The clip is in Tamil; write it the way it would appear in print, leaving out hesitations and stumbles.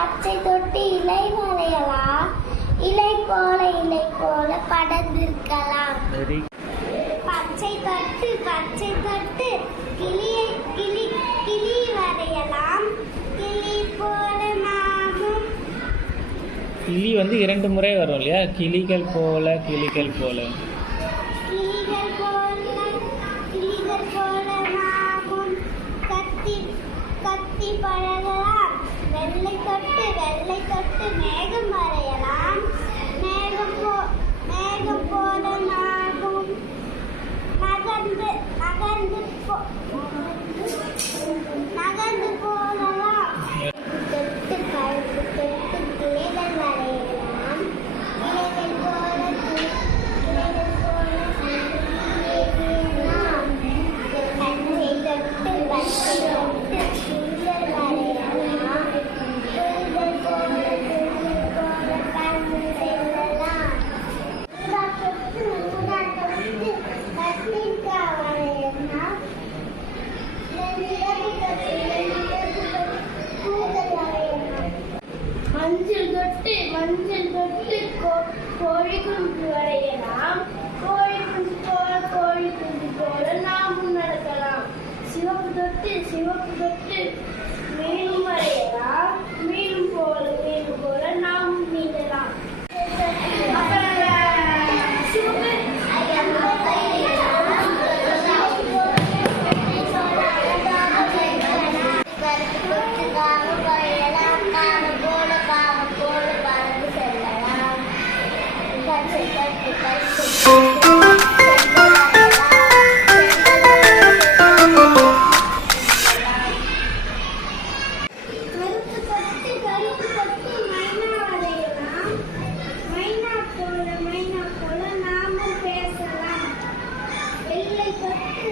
பச்சை தொட்டு இலை வரையலாம். இலை போல படர்ந்திருக்கலாம். பச்சை தொட்டு கிளி வரையலாம். கிளி போல நாமும். கிளி வந்து 2 முறை வரும் இல்லையா? கிளிகள் போல கிளிகள் போல நாமும் கத்தி பழகலாம். வெள்ளை தொட்டு மேகம் வரையலாம். மேகம் போல நாமும் நகர்ந்து போகலாம். தொட்டு கிளைகள் வரையலாம். கிளைகள் போல பச்சை தொட்டு சுண்டல் வரையலாம். சுண்டல் போல பறந்து செல்லலாம். கத்திரிக்காய் வரையலாம். மஞ்சள் தொட்டு கோழி குஞ்சு வரையலாம். கோழி குஞ்சு போல நாமும் நடக்கலாம். சிவப்பு தொட்டு மீனும் வரையலாம். மீன் போல நாமும் நீந்தலாம். மைனா போல நாமும் பேசலாம். வெள்ளை தொட்டு